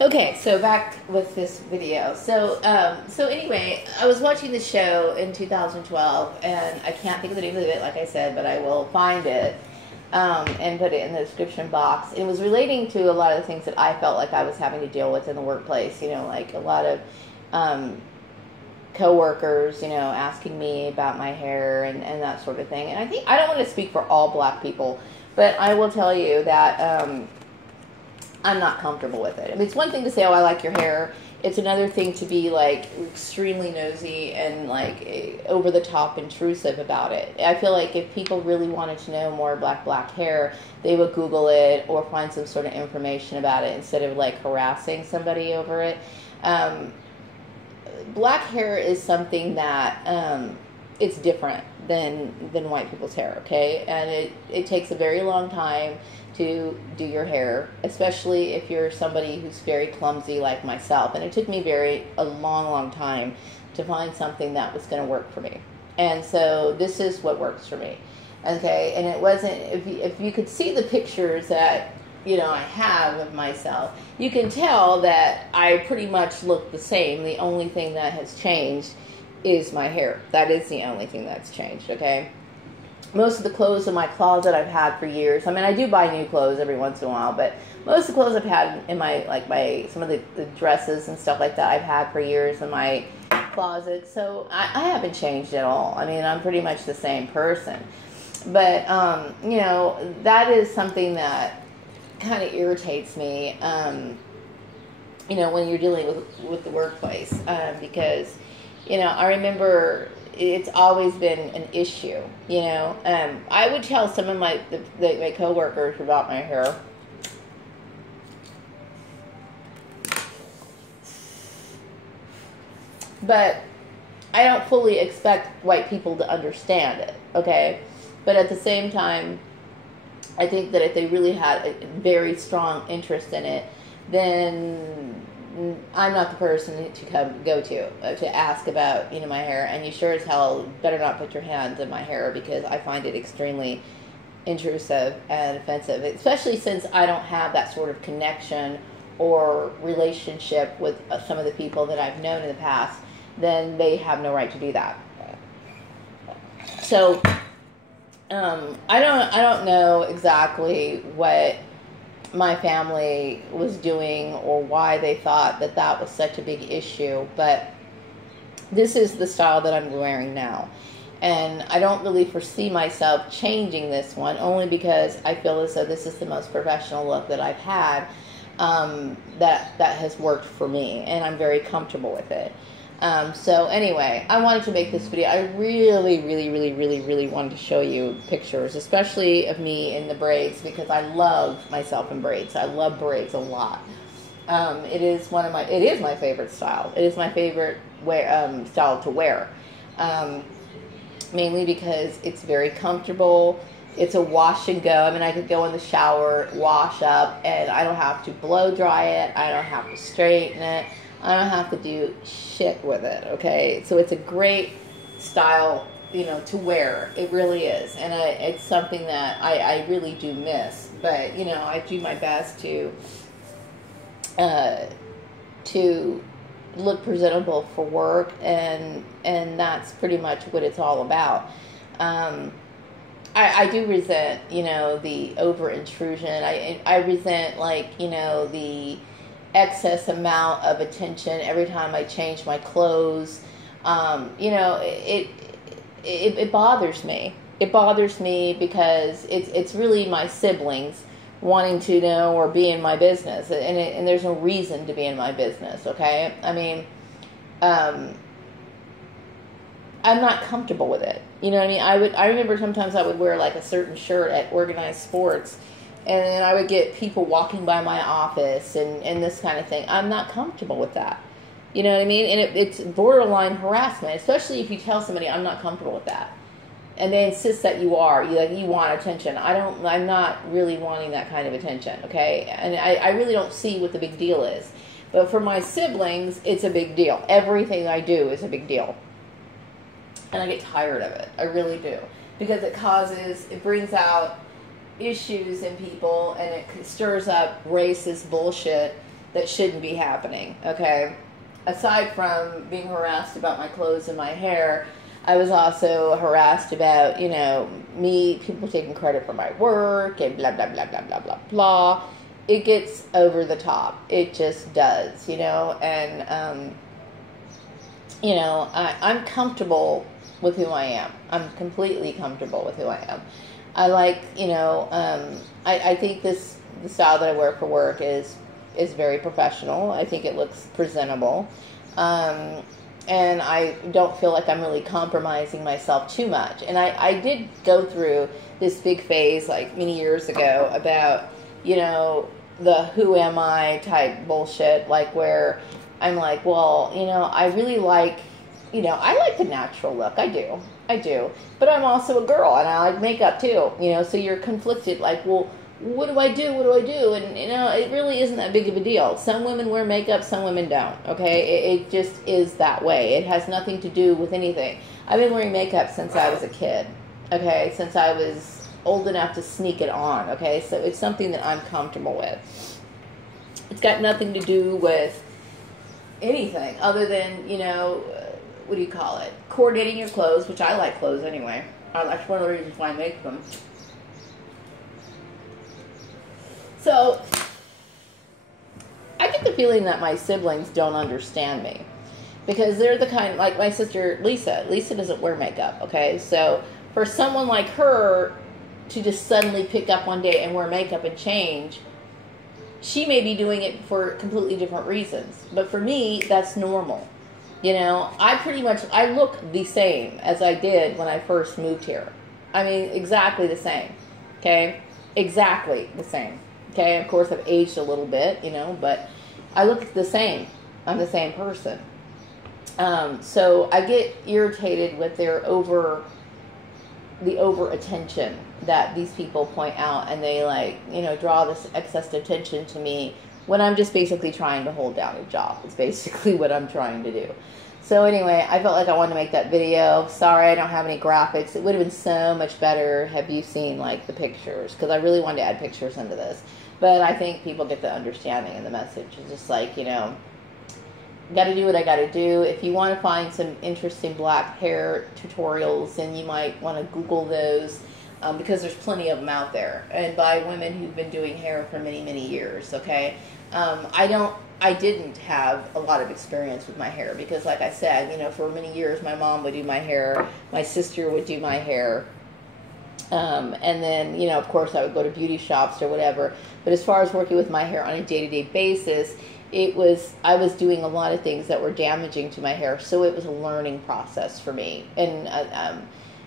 Okay, so back with this video. So anyway, I was watching the show in 2012, and I can't think of the name of it, like I said, but I will find it and put it in the description box. It was relating to a lot of the things that I felt like I was having to deal with in the workplace. You know, like a lot of um, coworkers, asking me about my hair and that sort of thing. And I think I don't want to speak for all black people, but I will tell you that. I'm not comfortable with it. I mean, it's one thing to say, "Oh, I like your hair." It's another thing to be like extremely nosy and like over the top intrusive about it. I feel like if people really wanted to know more black hair, they would Google it or find some sort of information about it instead of like harassing somebody over it. Um, Black hair is something that it's different than white people's hair, okay? And it takes a very long time to do your hair, especially if you're somebody who's very clumsy like myself. And it took me a long time to find something that was going to work for me. And so this is what works for me, okay? And it wasn't, if you could see the pictures that, I have of myself, you can tell that I pretty much look the same. The only thing that has changed is my hair. That is the only thing that's changed, okay? Most of the clothes in my closet I've had for years. I mean, I do buy new clothes every once in a while, but most of the clothes I've had in some of the dresses and stuff like that I've had for years in my closet. So I haven't changed at all. I mean, I'm pretty much the same person. But, that is something that kind of irritates me, when you're dealing with the workplace, because, I remember it's always been an issue, I would tell some of my coworkers about my hair. But I don't fully expect white people to understand it, okay? But at the same time, I think that if they really had a very strong interest in it, then I'm not the person to go to ask about, my hair. And you sure as hell better not put your hands in my hair, because I find it extremely intrusive and offensive, especially since I don't have that sort of connection or relationship with some of the people that I've known in the past. Then they have no right to do that. So I don't know exactly what my family was doing or why they thought that was such a big issue, but this is the style that I'm wearing now. And I don't really foresee myself changing this one, only because I feel as though this is the most professional look that I've had, that has worked for me, and I'm very comfortable with it. So anyway, I wanted to make this video. I really wanted to show you pictures, especially of me in the braids, because I love myself in braids. I love braids a lot. It is my favorite style. It is my favorite style to wear. Mainly because it's very comfortable. It's a wash and go. I mean, I could go in the shower, wash up, and I don't have to blow dry it. I don't have to straighten it. I don't have to do shit with it, okay? So it's a great style, to wear. It really is. And it's something that I really do miss. But, I do my best to look presentable for work, and that's pretty much what it's all about. I do resent, the over intrusion. I resent, the excess amount of attention every time I change my clothes. It bothers me. It bothers me because it's really my siblings wanting to know or be in my business, and there's no reason to be in my business, okay? I mean, I'm not comfortable with it. You know what I mean? I remember sometimes I would wear like a certain shirt at organized sports, and then I would get people walking by my office and this kind of thing. I'm not comfortable with that. You know what I mean? And it's borderline harassment, especially if you tell somebody I'm not comfortable with that, and they insist that you are. You want attention. I'm not really wanting that kind of attention, okay? And I really don't see what the big deal is. But for my siblings, it's a big deal. Everything I do is a big deal. And I get tired of it. I really do. Because it brings out issues in people, and it stirs up racist bullshit that shouldn't be happening, okay? Aside from being harassed about my clothes and my hair, I was also harassed about, people taking credit for my work and blah, blah, blah, blah, blah, blah, blah. It gets over the top. It just does, and, I'm comfortable with who I am. I'm completely comfortable with who I am. I like, I think the style that I wear for work is very professional. I think it looks presentable. And I don't feel like I'm really compromising myself too much. And I did go through this big phase like many years ago about, the who am I type bullshit, like where I'm like, well, I really like, I like the natural look. I do. But I'm also a girl and I like makeup too, so you're conflicted like, well, what do I do? And, it really isn't that big of a deal. Some women wear makeup, some women don't, okay? It just is that way. It has nothing to do with anything. I've been wearing makeup since I was a kid, okay? Since I was old enough to sneak it on, okay? So it's something that I'm comfortable with. It's got nothing to do with anything other than, what do you call it? Coordinating your clothes, which I like clothes anyway. That's one of the reasons why I make them. So, I get the feeling that my siblings don't understand me. Because they're the kind, like my sister Lisa. Lisa doesn't wear makeup, okay? So, for someone like her to just suddenly pick up one day and wear makeup and change, she may be doing it for completely different reasons. But for me, that's normal. I look the same as I did when I first moved here. I mean, exactly the same, okay? Exactly the same. Okay, of course I've aged a little bit, but I look the same. I'm the same person. So I get irritated with the over attention that these people point out, and they draw this excess attention to me when I'm just basically trying to hold down a job. It's basically what I'm trying to do. So anyway, I felt like I wanted to make that video. Sorry, I don't have any graphics. It would have been so much better have you seen the pictures, because I really wanted to add pictures into this. But I think people get the understanding and the message. It's just got to do what I got to do. If you want to find some interesting black hair tutorials, then you might want to Google those, because there's plenty of them out there, and by women who've been doing hair for many, many years, okay? I didn't have a lot of experience with my hair because, like I said, for many years my mom would do my hair, my sister would do my hair, and then, of course I would go to beauty shops or whatever. But as far as working with my hair on a day-to-day basis, I was doing a lot of things that were damaging to my hair, so it was a learning process for me. And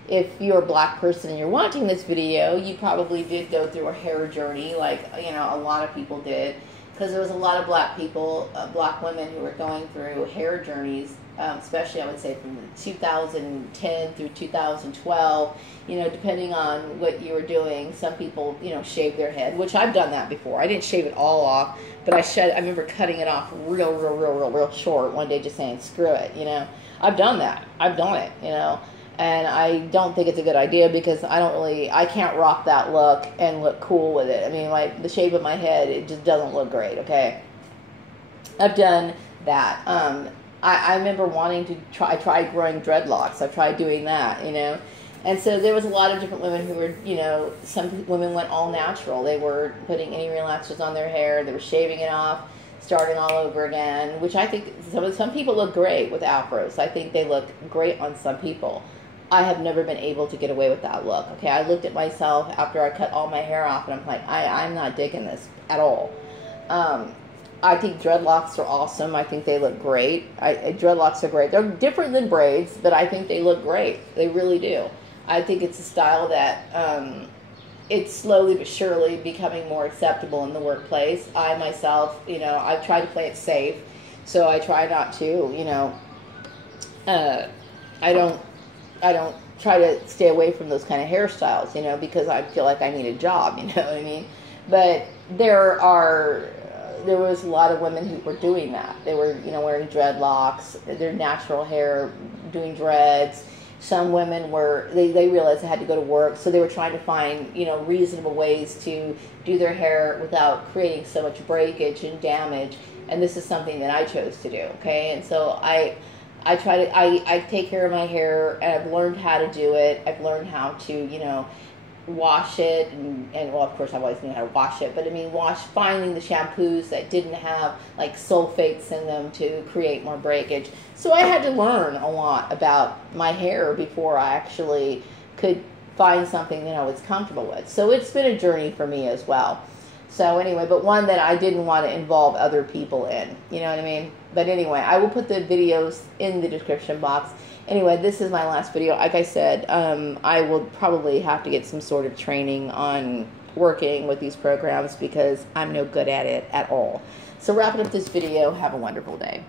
if you're a black person and you're watching this video, you probably did go through a hair journey like, a lot of people did. Because there was a lot of black people, black women who were going through hair journeys, especially I would say from 2010 through 2012, depending on what you were doing. Some people, shave their head, which I've done that before. I didn't shave it all off, but I remember cutting it off real short one day, just saying, screw it, I've done that. I've done it, And I don't think it's a good idea because I can't rock that look and look cool with it. I mean, the shape of my head, it just doesn't look great, okay? I've done that. I remember wanting to I tried growing dreadlocks. I tried doing that, And so there was a lot of different women who were, some women went all natural. They were putting any relaxers on their hair. They were shaving it off, starting all over again, which I think some people look great with afros. I think they look great on some people. I have never been able to get away with that look. Okay, I looked at myself after I cut all my hair off, and I'm like, I'm not digging this at all. I think dreadlocks are awesome. I think they look great. Dreadlocks are great. They're different than braids, but I think they look great. They really do. I think it's a style that it's slowly but surely becoming more acceptable in the workplace. I myself, I've tried to play it safe, so I try not to, I don't try to stay away from those kind of hairstyles, because I feel like I need a job, you know what I mean? But there was a lot of women who were doing that. They were, wearing dreadlocks, their natural hair, doing dreads, Some women were, they realized they had to go to work, so they were trying to find, you know, reasonable ways to do their hair without creating so much breakage and damage. And this is something that I chose to do, okay? And so I take care of my hair, and I've learned how to do it. I've learned how to, you know, wash it, and well, of course I've always known how to wash it, but I mean finding the shampoos that didn't have like sulfates in them to create more breakage. So I had to learn a lot about my hair before I actually could find something that I was comfortable with. So it's been a journey for me as well. So anyway, but one that I didn't want to involve other people in, you know what I mean? But anyway, I will put the videos in the description box. Anyway, this is my last video. Like I said, I will probably have to get some sort of training on working with these programs because I'm no good at it at all. So wrapping up this video, have a wonderful day.